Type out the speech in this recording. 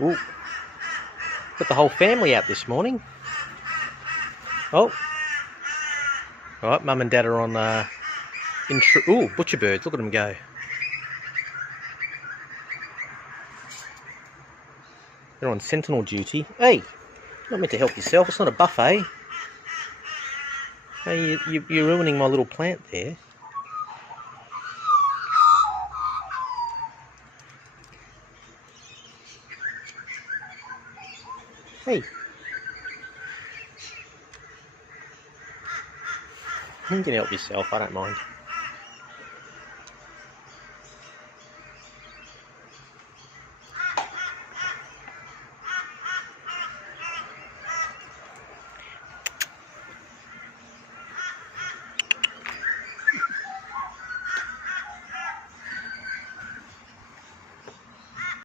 Ooh. Got the whole family out this morning. Oh. Alright, Mum and Dad are on ooh, butcher birds. Look at them go. They're on sentinel duty. Hey, you're not meant to help yourself. It's not a buffet. Hey, you're ruining my little plant there. Hey. You can help yourself, I don't mind.